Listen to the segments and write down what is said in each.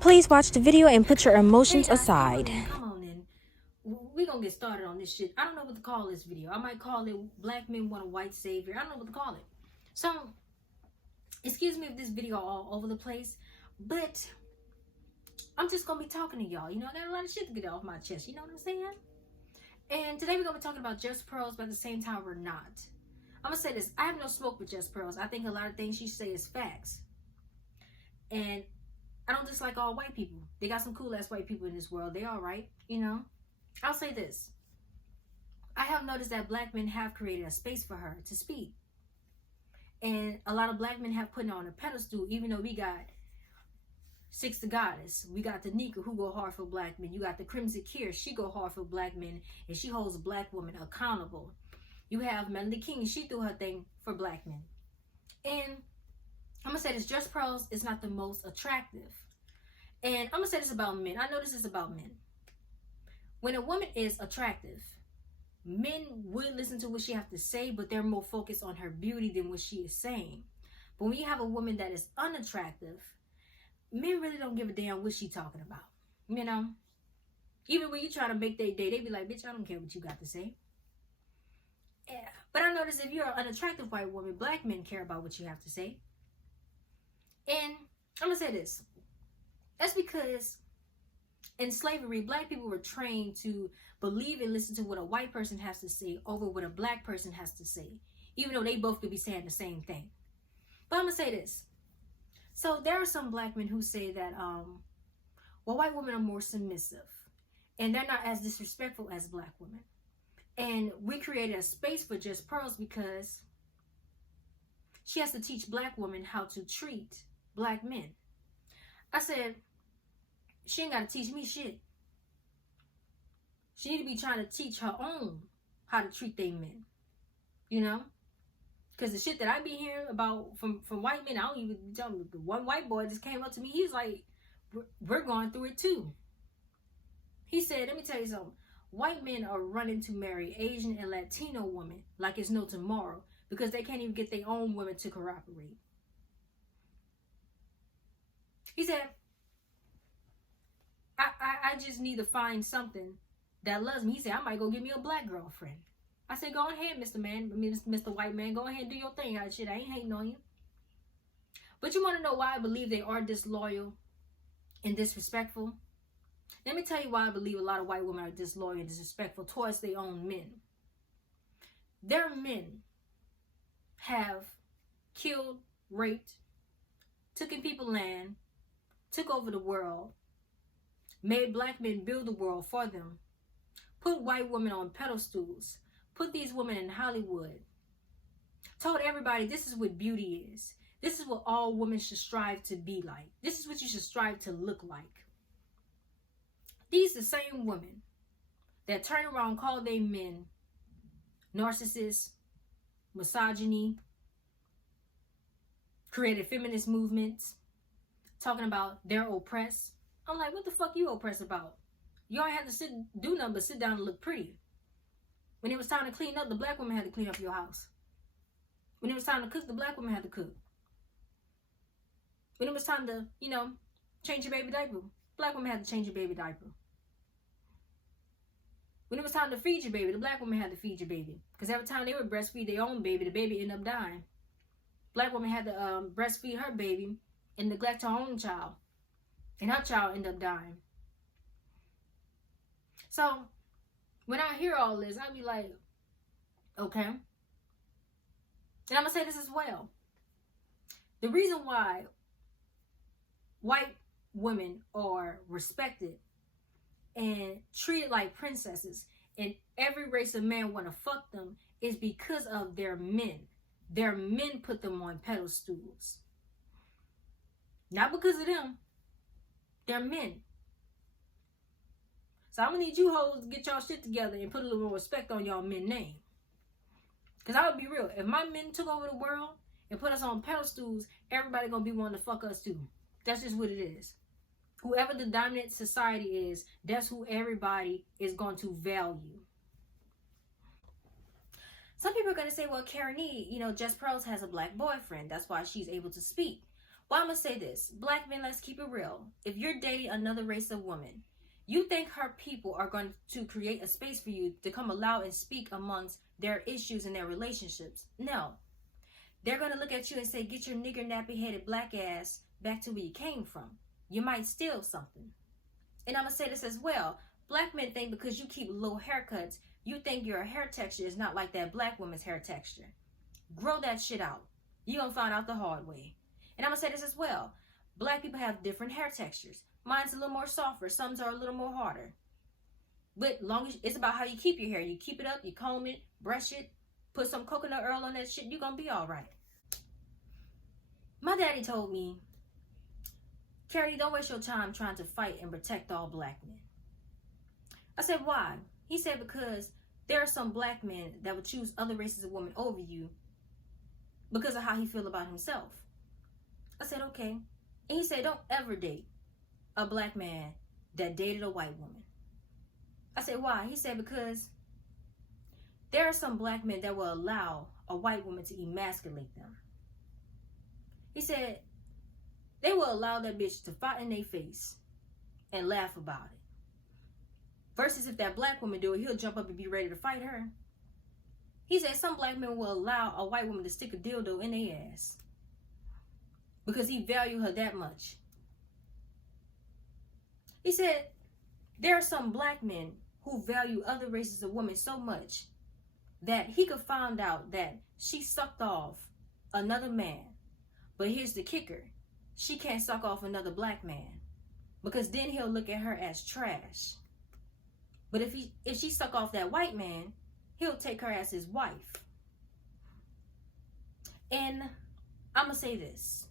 Please watch the video and put your emotions Hey guys, aside. come on in. We're gonna get started on this shit. I don't know what to call this video. I might call it Black Men Want a White Savior. I don't know what to call it. So, excuse me if this video all over the place, but I'm just gonna be talking to y'all. You know, I got a lot of shit to get off my chest. You know what I'm saying? And today we're gonna be talking about Jess Pearls, but at the same time we're not. I'm gonna say this. I have no smoke with Jess Pearls. I think a lot of things she say is facts. And I don't dislike all white people. They got some cool ass white people in this world. They all right, you know. I'll say this. I have noticed that black men have created a space for her to speak. And a lot of black men have put her on a pedestal, even though we got Six the Goddess. We got the Nika who go hard for black men. You got the Crimson Kier. She go hard for black men. And she holds black women accountable. You have Melody King. She do her thing for black men. And I'm going to say this. Jess Pearls is not the most attractive. And I'm going to say this about men. I know this is about men. When a woman is attractive, men would listen to what she has to say, but they're more focused on her beauty than what she is saying. But when you have a woman that is unattractive, men really don't give a damn what she's talking about. You know? Even when you try to make their day, they be like, bitch, I don't care what you got to say. Yeah. But I notice if you're an unattractive white woman, black men care about what you have to say. And I'm going to say this. That's because in slavery, black people were trained to believe and listen to what a white person has to say over what a black person has to say, even though they both could be saying the same thing. But I'm going to say this. So there are some black men who say that, well, white women are more submissive and they're not as disrespectful as black women. And we created a space for Jess Pearls because she has to teach black women how to treat black men. I said, she ain't got to teach me shit. She need to be trying to teach her own how to treat they men. You know? Because the shit that I be hearing about from white men, I don't even tell them. The one white boy just came up to me. He was like, we're going through it too. He said, let me tell you something. White men are running to marry Asian and Latino women like it's no tomorrow because they can't even get their own women to cooperate. He said, I just need to find something that loves me. He said, I might go get me a black girlfriend. I said, go ahead, Mr. White Man. Go ahead and do your thing. I ain't hating on you. But you want to know why I believe they are disloyal and disrespectful? Let me tell you why I believe a lot of white women are disloyal and disrespectful towards their own men. Their men have killed, raped, taken people's land, took over the world, made black men build the world for them, put white women on pedestals, put these women in Hollywood, told everybody this is what beauty is. This is what all women should strive to be like. This is what you should strive to look like. These are the same women that turn around, call their men narcissists, misogyny, created feminist movements, talking about they're oppressed. I'm like, what the fuck you oppressed about? You ain't have to do nothing but sit down and look pretty. When it was time to clean up, the black woman had to clean up your house. When it was time to cook, the black woman had to cook. When it was time to, change your baby diaper, black woman had to change your baby diaper. When it was time to feed your baby, the black woman had to feed your baby. Because every time they would breastfeed their own baby, the baby ended up dying. Black woman had to breastfeed her baby and neglect her own child. And her child ended up dying. So, when I hear all this, I be like, okay. And I'm going to say this as well. The reason why white women are respected and treated like princesses and every race of man want to fuck them is because of their men. Their men put them on pedestals. Not because of them. They're men. So I'm going to need you hoes to get y'all shit together and put a little more respect on y'all men name. Because I would be real. If my men took over the world and put us on pedestals, everybody going to be wanting to fuck us too. That's just what it is. Whoever the dominant society is, that's who everybody is going to value. Some people are going to say, well, Karen E, Jess Pearls has a black boyfriend. That's why she's able to speak. Well, I'm going to say this. Black men, let's keep it real. If you're dating another race of woman, you think her people are going to create a space for you to come allow and speak amongst their issues and their relationships? No. They're going to look at you and say, get your nigger nappy-headed black ass back to where you came from. You might steal something. And I'm going to say this as well. Black men think because you keep little haircuts, you think your hair texture is not like that black woman's hair texture. Grow that shit out. You're going to find out the hard way. And I'm going to say this as well. Black people have different hair textures. Mine's a little more softer. Some's are a little more harder. But long as it's about how you keep your hair. You keep it up, you comb it, brush it, put some coconut oil on that shit, you're going to be all right. My daddy told me, Carrie, don't waste your time trying to fight and protect all black men. I said, why? He said, because there are some black men that would choose other races of women over you because of how he feel about himself. I said, okay. And he said, don't ever date a black man that dated a white woman. I said, why? He said, because there are some black men that will allow a white woman to emasculate them. He said, they will allow that bitch to fight in their face and laugh about it. Versus if that black woman do it, he'll jump up and be ready to fight her. He said some black men will allow a white woman to stick a dildo in their ass because he valued her that much. He said there are some black men who value other races of women so much that he could find out that she sucked off another man. But here's the kicker. She can't suck off another black man because then he'll look at her as trash. But if she suck off that white man, he'll take her as his wife. And I'm going to say this.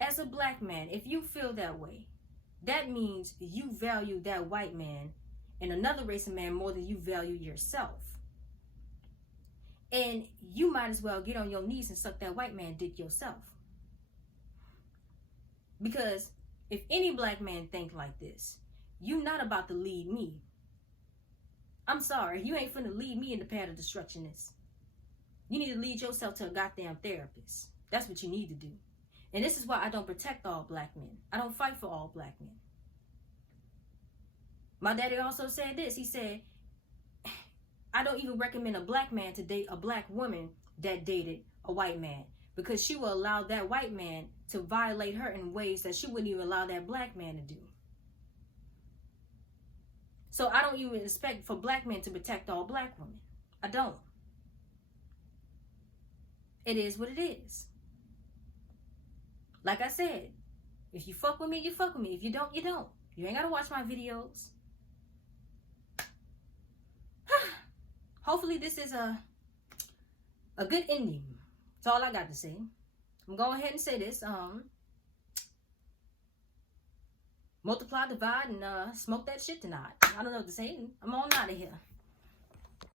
As a black man, if you feel that way, that means you value that white man and another race of man more than you value yourself. And you might as well get on your knees and suck that white man dick yourself. Because if any black man think like this, you not about to lead me. I'm sorry, you ain't finna lead me in the path of destructionness. You need to lead yourself to a goddamn therapist. That's what you need to do. And this is why I don't protect all black men. I don't fight for all black men. My daddy also said this. He said, I don't even recommend a black man to date a black woman that dated a white man because she will allow that white man to violate her in ways that she wouldn't even allow that black man to do. So I don't even expect for black men to protect all black women. I don't. It is what it is. Like I said, if you fuck with me, you fuck with me. If you don't, you don't. You ain't got to watch my videos. Hopefully this is a good ending. That's all I got to say. I'm going ahead and say this. Multiply, divide, and smoke that shit tonight. I don't know what to say. I'm on out of here.